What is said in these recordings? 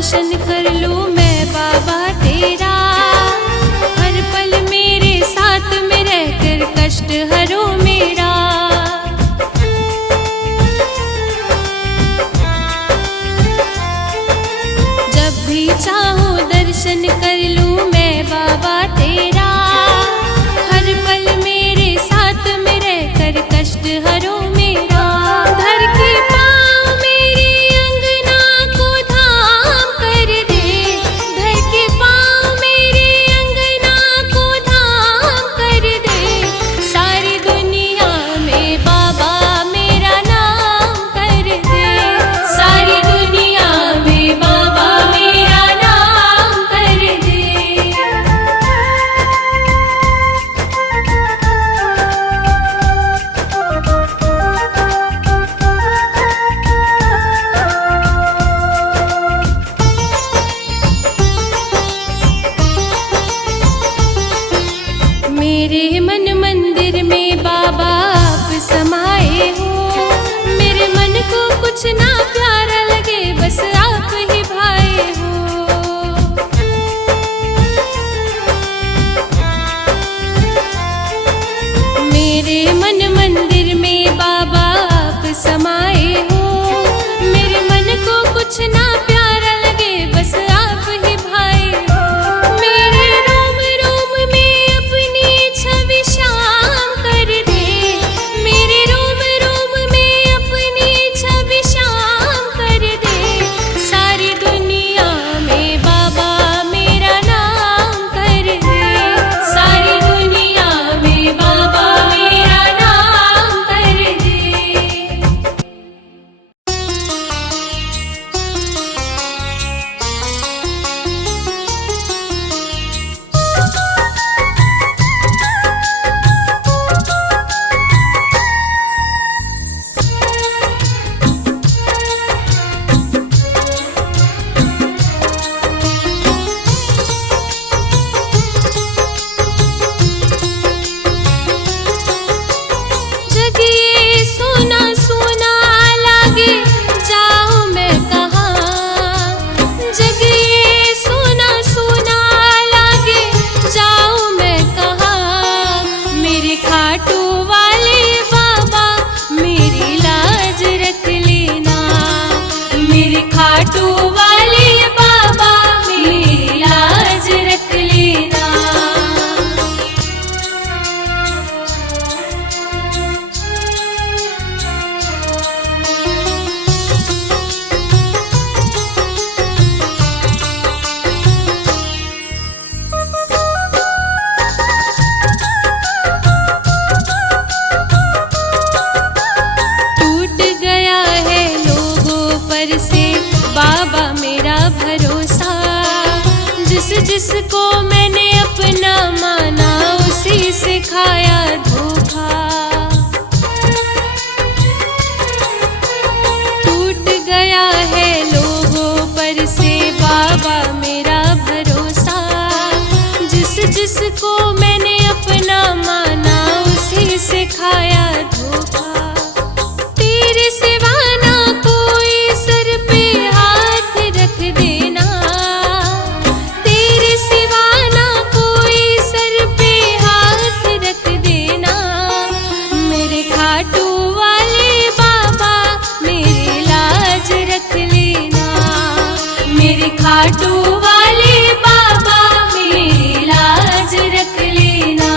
दर्शन कर लूं मैं बाबा तेरा। हर पल मेरे साथ में रहकर कष्ट हरो मेरा। जब भी चाहूं दर्शन कर लूं मैं बाबा तेरा। हर पल मेरे साथ में रहकर कष्ट हरो मेरा। धर के पाँव मेरी अंगना को धाम कर दे। धर के पाँव मेरी अंगना को धाम कर दे। सारी दुनिया में बाबा मेरा नाम कर दे। सारी दुनिया में बाबा मेरा नाम कर दे। मेरे मन मंदिर में बाबा आप समाए हो। मेरे मन को कुछ ना प्यारा लगे बस आप ही भाए हो। मेरे मन मंदिर में बाबा आप समाए हो। मेरे मन को कुछ ना प्यारा लगे बस आप ही भाए हो। मेरे रोम रोम में अपनी छवि शाम कर दे। मेरे रोम रोम में अपनी छवि शाम कर दे। सारी दुनिया में बाबा मेरा नाम कर दे। सारी दुनिया में बाबा मेरा नाम कर दे। जगिए सोना सोना लागे जाऊं मैं कहाँ। जगिए सोना सोना लागे जाऊं मैं कहाँ। मेरे खाटू वाले बाबा मेरी लाज रख लेना। मेरे खाटू वाले बाबा मेरी लाज रख लेना। टूट गया है लोगों पर से बाबा मेरा भरोसा। जिस जिसको मैंने अपना माना उसी से खाया धोखा। टूट गया है लोगों पर से बाबा मेरा भरोसा। जिस जिसको मैंने अपना माना उसी से खाया धोखा। तेरे सिवा ना कोई सर पे हाथ रख देना। तेरे सिवा ना कोई सर पे हाथ रख देना। मेरे खाटू वाले बाबा मेरी लाज रख लेना। मेरे खाटू वाले बाबा मेरी लाज रख लेना।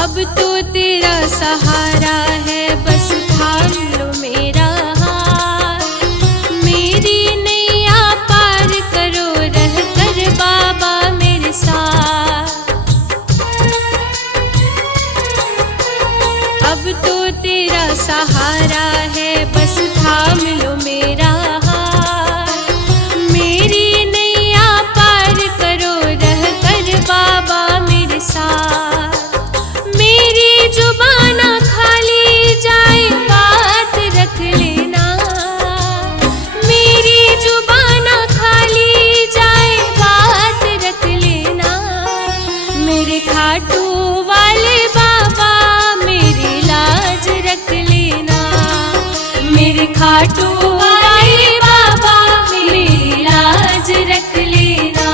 अब तो तेरा सहारा है बस थाम लो मेरा हाथ। मेरी नैया पार करो रह कर बाबा मेरे साथ। अब तो तेरा सहारा है बस थाम लो मेरा हाथ। मेरी नैया पार करो रह कर बाबा मेरे साथ। मेरी जुबान खाली जाए खाटू वाले बाबा मेरी लाज रख लेना।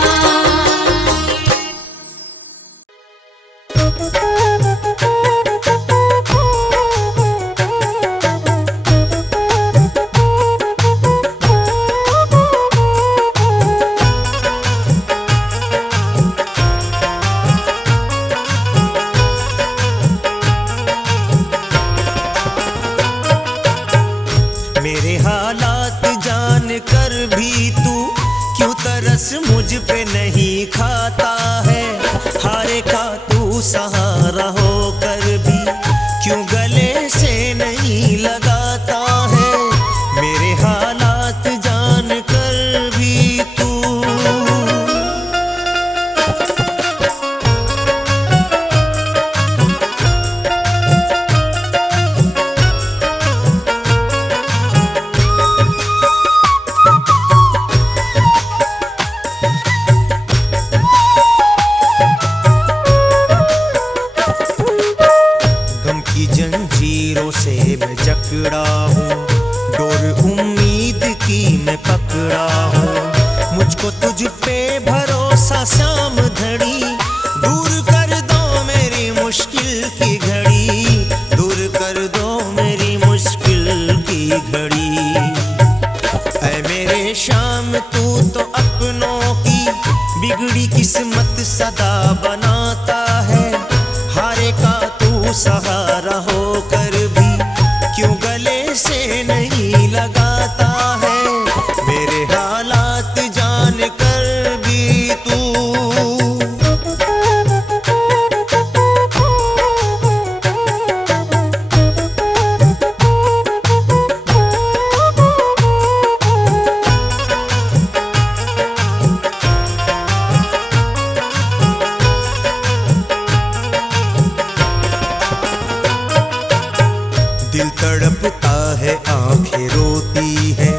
मेरे हालात जान कर भी तू क्यों तरस मुझ पे नहीं खाता है। हारे का तू सहारा होकर भी क्यों गले से नहीं लगाता है। मेरे हालात जान कर भी तू जंजीरों से मैं जकड़ा हूँ, डोर उम्मीद की मैं पकड़ा हूँ। मुझको तुझ पे भरोसा शाम धड़ी, दूर कर दो मेरी मुश्किल की घड़ी, दूर कर दो मेरी मुश्किल की घड़ी। ऐ मेरे शाम तू तो अपनों की बिगड़ी किस्मत सदा बनाता है। हारे का तू सहारा होकर भी क्यों गले से नहीं लगाता है। मेरे हालात जान कर भी तू दिल तड़पता है, आंखें रोती है,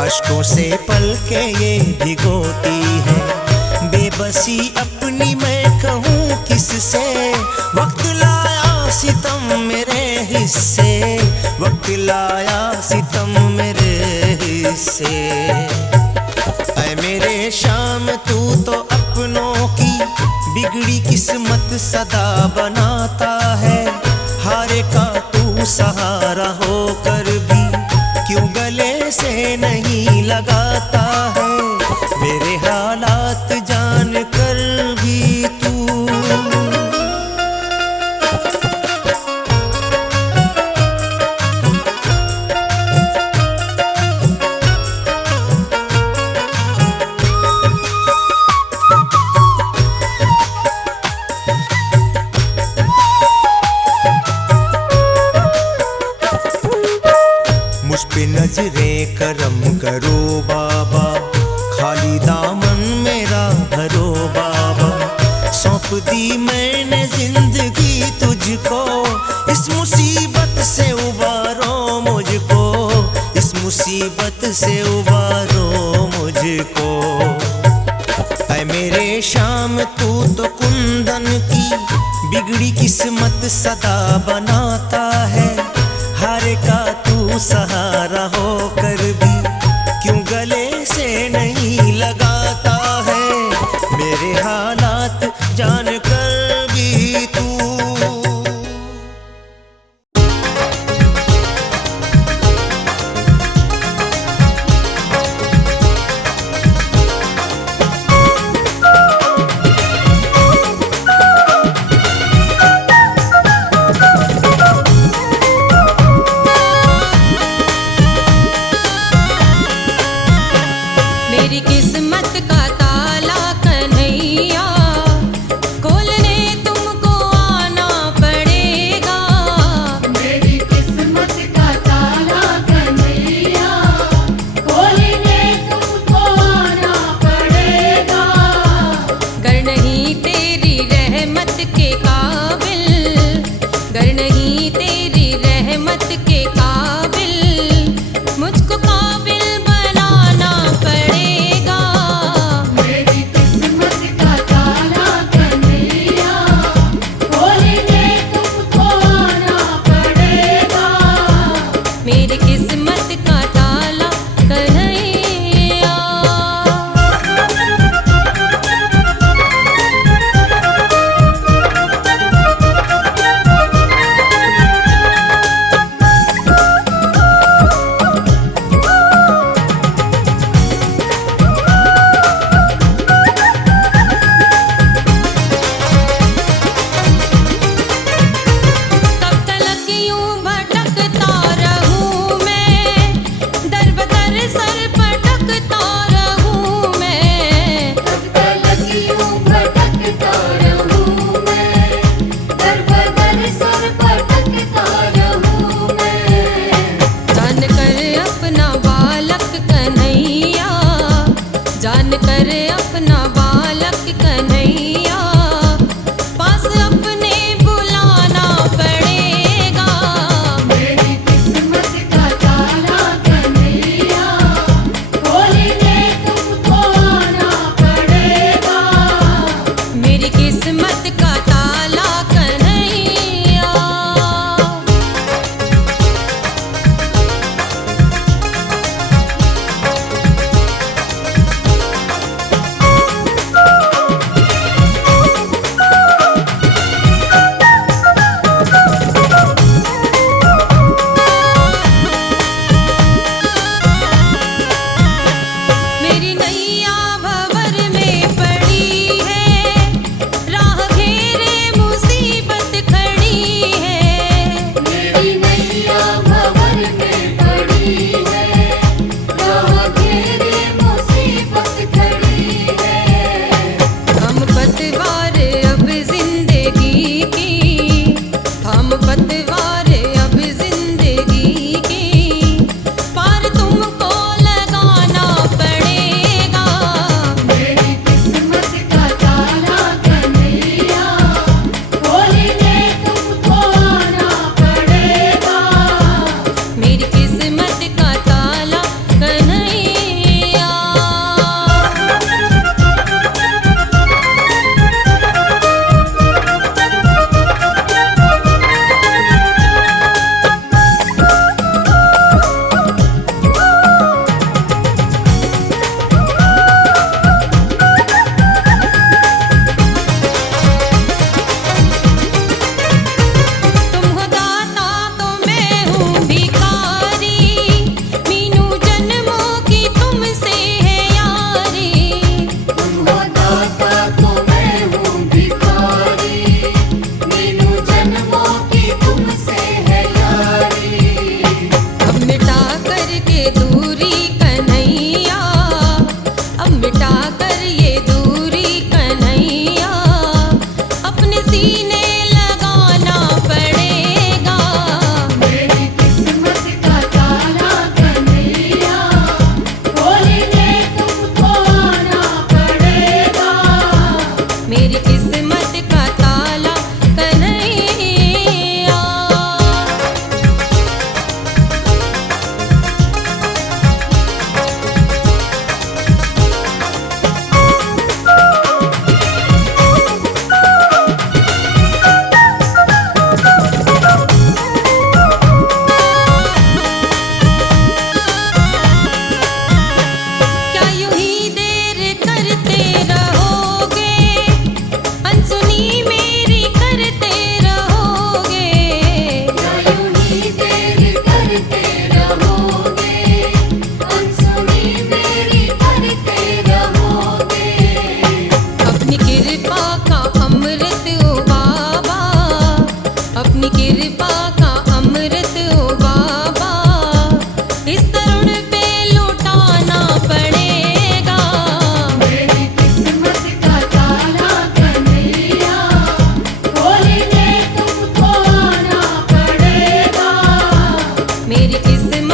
अश्कों से पलकें ये भिगोती है। बेबसी अपनी मैं कहूँ किससे, वक्त लाया सितम मेरे हिस्से, वक्त लाया सितम मेरे हिस्से। ऐ मेरे शाम तू तो अपनों की बिगड़ी किस्मत सदा बनाता है। हारे का तू सहारा होकर भी क्यों गले से नहीं लगाता है। मेरे हालात जान कर भी तू मुझ पे नजरे करम करो बाबा, खाली दामन मेरा भरो बाबा। सौंप दी मैंने जिंदगी तुझको, इस मुसीबत से उबारो मुझको, इस मुसीबत से उबारो मुझको। ऐ मेरे शाम तू तो कुंदन की बिगड़ी किस्मत सदा बनाता है। हारे का तू सहारा होकर भी क्यों गले से नहीं लगाता है। मेरे हालात जान कर भी तू मेरी किस्मत का ताला कन्हैया, खोलने तुमको आना पड़ेगा। मेरी किस्मत का ताला कन्हैया, खोलने तुमको आना पड़ेगा। गर नहीं तेरी रहमत के काबिल, गर नहीं तेरी रहमत के काबिल, मुझको काबिल बनाना पड़ेगा। मेरी किस्मत का ताला कन्हैया, खोलने तुमको आना पड़ेगा। मेरी किस्मत का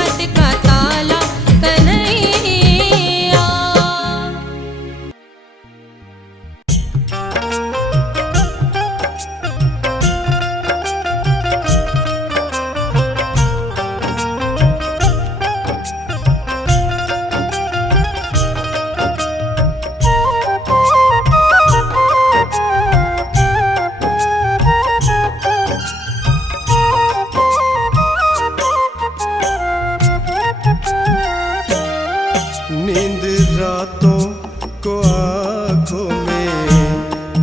किस्मत का ताला कन्हैया। नींद रातों को आँखों में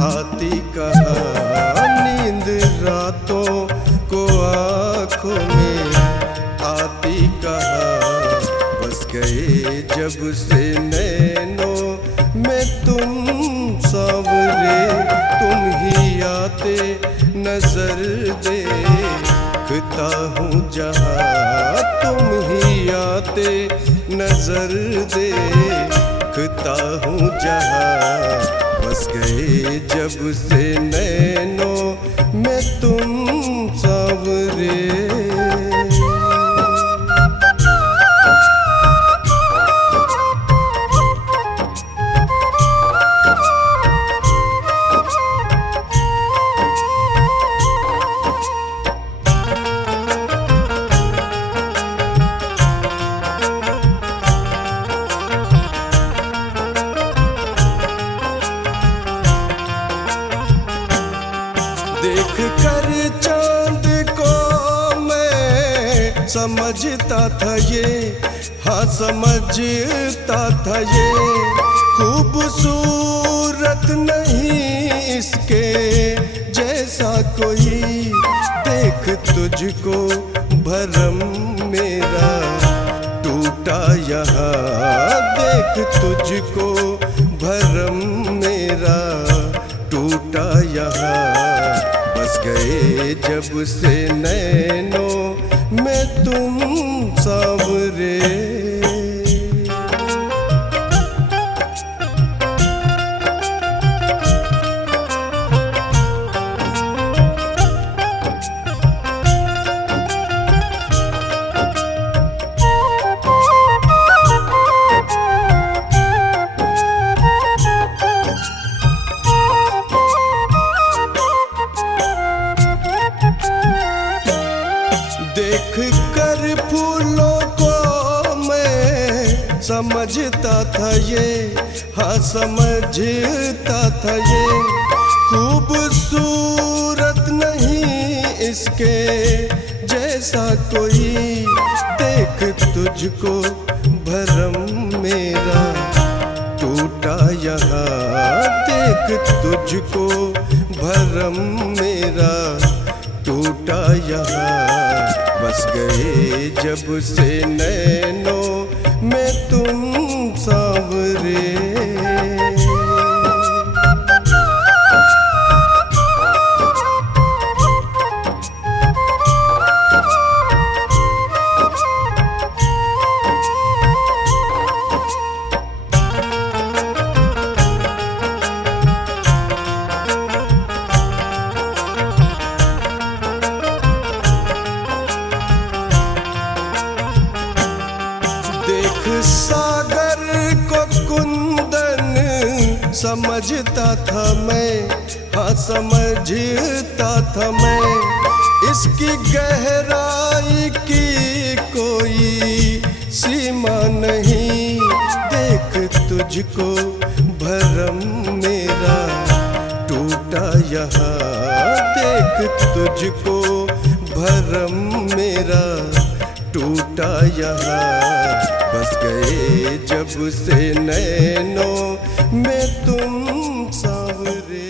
आती कहाँ, नींद रातों को आँखों में आती कहाँ। बस गए जब से नैनों में तुम सांवरे, तुम ही आते नजर देखता हूँ जहाँ, तुम ही आते नजर देखता हूँ जहाँ। बस गए जब से नैनों में तुम सांवरे। देख कर चांद को मैं समझता था ये, हाँ समझता था ये, खूबसूरत नहीं इसके जैसा कोई। देख तुझको भरम मेरा टूटा यहाँ, देख तुझको भरम मेरा टूटा यहाँ। बस गए जब से नैनों में तुम सांवरे। देख कर फूलों को मैं समझता था ये, हाँ समझता था ये, खूबसूरत नहीं इसके जैसा कोई। देख तुझको भरम मेरा टूटा यहाँ, देख तुझको भरम मेरा टूटा यहाँ। बस गए जब से नैनों में तुम सांवरे। देख सागर को कुंदन समझता था मैं, हाँ समझता था मैं, इसकी गहराई की कोई सीमा नहीं। देख तुझको भरम मेरा टूटा यहाँ, देख तुझको भरम मेरा टूटा यहाँ। बस गए जब से नैनों में तुम सांवरे।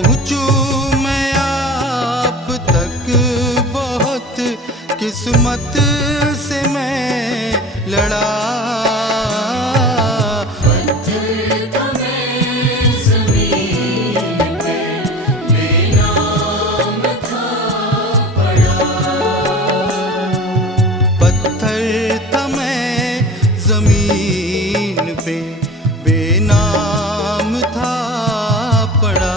पहुँचूं मैं आप तक बहुत किस्मत से मैं लड़ा। पत्थर था मैं जमीन पे, बेनाम था पड़ा।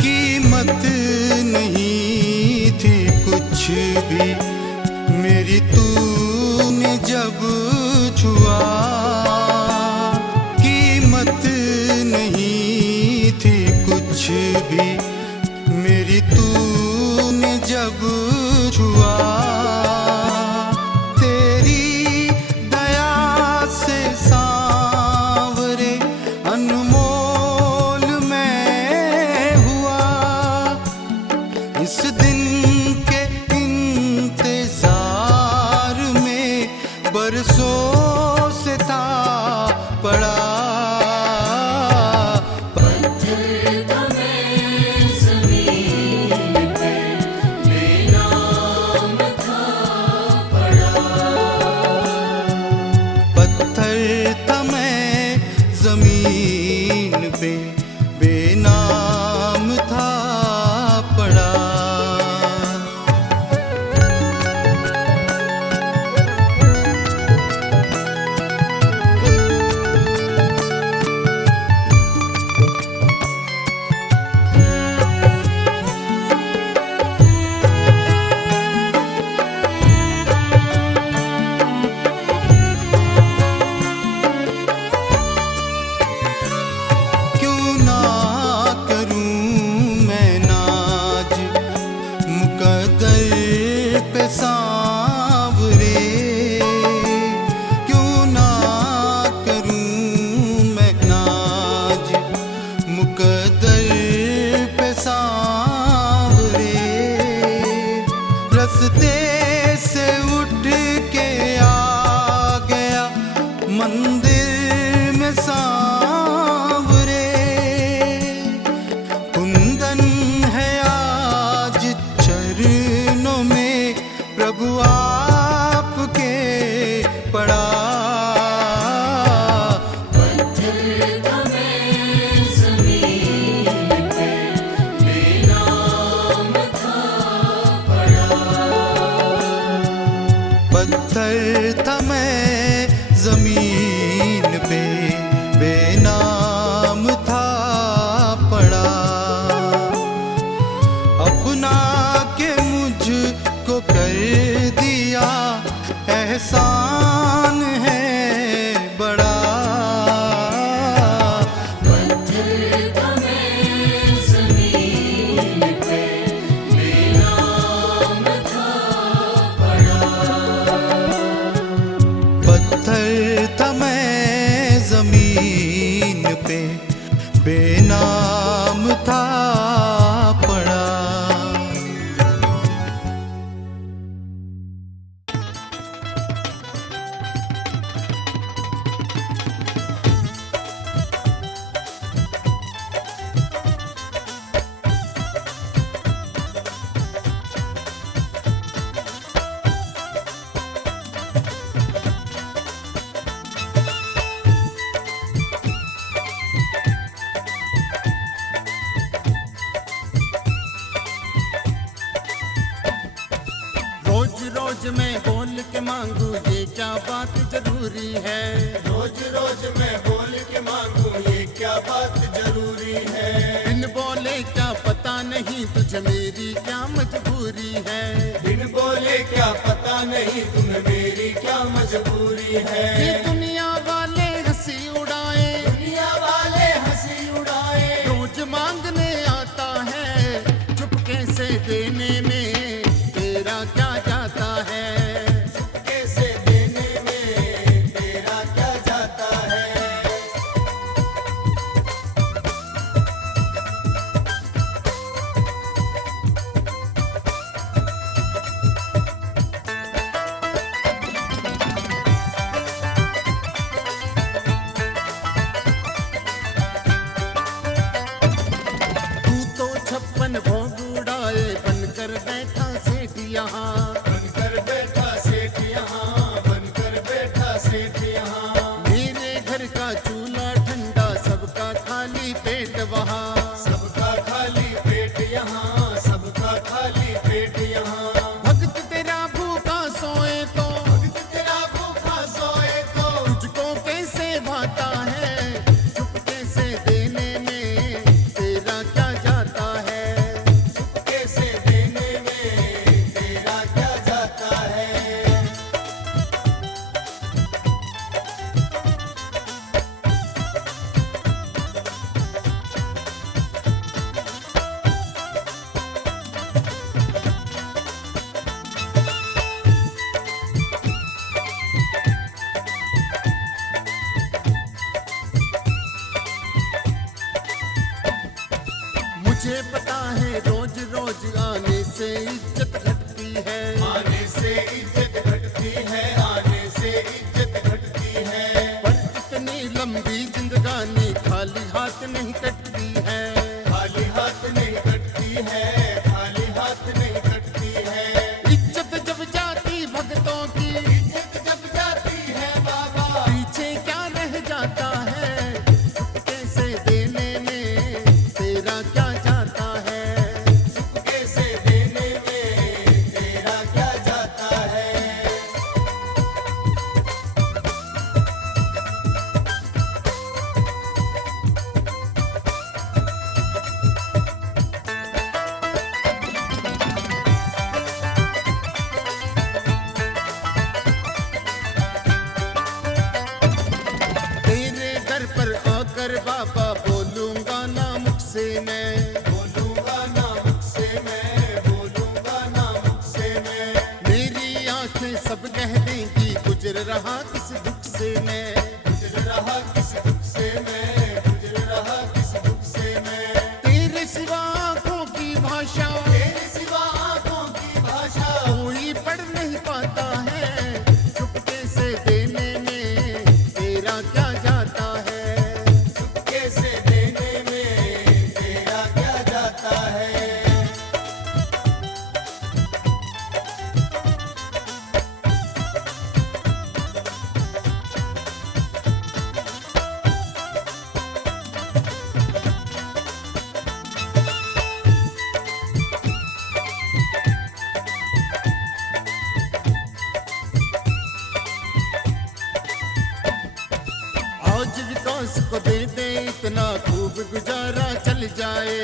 कीमत नहीं थी कुछ भी मेरी, तूने जब छुआ। कीमत नहीं थी कुछ भी मेरी, तूने जब छुआ। तेरी दया से सांवरे अनमोल मैं हुआ। इस दिन के इंतजार में बरसों से था पड़ा। पत्थर था मैं जमीन पे, बेनाम था पड़ा। क्यों ना करूं मैं नाज मुकद्दर पे सांवरे। क्यों ना करूं मैं नाज मुकद्दर पे सांवरे। रस्ते से उठ के आ गया मंदिर में सांवरे। कुंदन है आज चरणों में प्रभु आपके पड़ा। पत्थर था मैं जमीन पे, बेनाम था पड़ा। अपना के मुझको कर दिया एहसान है बड़ा। पत्थर था मैं जमीन पे, बेनाम था पड़ा। रोज मैं बोल के मांगू ये क्या बात जरूरी है। रोज रोज मैं बोल के मांगू ये क्या बात जरूरी है। बिन बोले क्या पता नहीं तुझे मेरी क्या मजबूरी है। बिन बोले क्या पता नहीं तुम्हें मेरी क्या मजबूरी है। ये दुनिया वाले हंसी उड़ाए, दुनिया वाले मुझे पता है रोज रोज आने से इज्जत घटती है, आने से इज्जत घटती है, आने से इज्जत घटती है। पर इतनी लंबी जिंदगानी खाली हाथ नहीं कटती है, खाली हाथ नहीं कटती है, खाली हाथ नहीं कटती है। इज्जत जब जाती भक्तों की, इज्जत जब जाती है बाबा, पीछे क्या रह जाता है, चुपके से देने में तेरा क्या जाता है। चुपके से देने में तेरा क्या जाता है। तेरे घर पर आकर बाबा बोलूंगा ना मुख से मैं, बोलूंगा ना मुख से मैं, बोलूंगा ना मुख से मैं। मेरी आंखें सब कह देंगी गुजर रहा किस दुख से मैं, गुजर रहा किस दुख से मैं, गुजर रहा किस दुख से मैं। तेरे सिवा आंखों की भाषा तेरे सिवा आंखों की भाषा कोई पढ़ नहीं पाता है, चुपके से देने में तेरा क्या जाता है। चुपके से देने में तेरा क्या जाता है। आज विकास को दे दे इतना खूब गुजारा चल जाए,